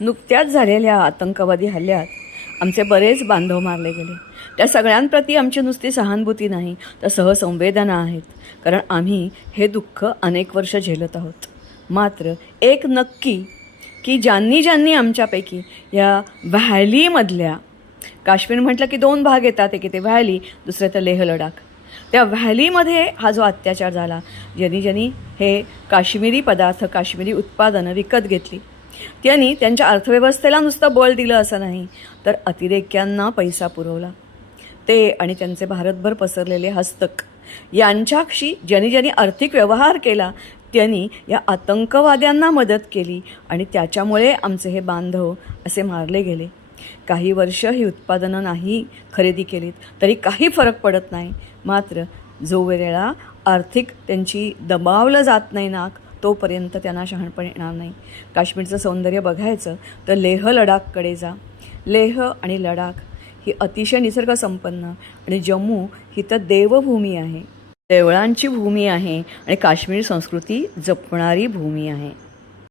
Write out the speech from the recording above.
नुकत्याच झालेल्या आतंकवादी हल्ल्यात आमचे बरेच बांधव मारले गेले. त्या सगळ्यांप्रती आमची नुसती सहानुभूती नाही तर सहसंवेदना आहेत, कारण आम्ही हे दुःख अनेक वर्ष झेलत आहोत. मात्र एक नक्की की ज्यांनी आमच्यापैकी या व्हॅलीमधल्या, काश्मीर म्हटलं की 2 भाग येतात, एक ते व्हॅली, दुसरं तर लेह लडाख, त्या व्हॅलीमध्ये हा जो अत्याचार झाला, ज्यांनी हे काश्मीरी पदार्थ, काश्मीरी उत्पादनं विकत घेतली, त्यांनी त्यांच्या अर्थव्यवस्थेला नुसतं बळ दिलं असं नाही, तर अतिरेक्यांना पैसा पुरवला. ते आणि त्यांचे भारतभर पसरलेले हस्तक यांच्याशी ज्यांनी आर्थिक व्यवहार केला, त्यांनी या आतंकवाद्यांना मदत केली आणि त्याच्यामुळे आमचे हे बांधव असे मारले गेले. काही वर्ष ही उत्पादनं नाही खरेदी केलीत तरी काही फरक पडत नाही. मात्र जो वेळेला आर्थिक त्यांची दबावलं जात नाही नाक, तोपर्यंत त्यांना शहाणपण येणार नाही. काश्मीरचं सौंदर्य बघायचं तर लेह लडाखकडे जा. लेह आणि लडाख ही अतिशय निसर्गसंपन्न आणि जम्मू ही तर देवभूमी आहे, देवळांची भूमी आहे आणि काश्मीर संस्कृती जपणारी भूमी आहे.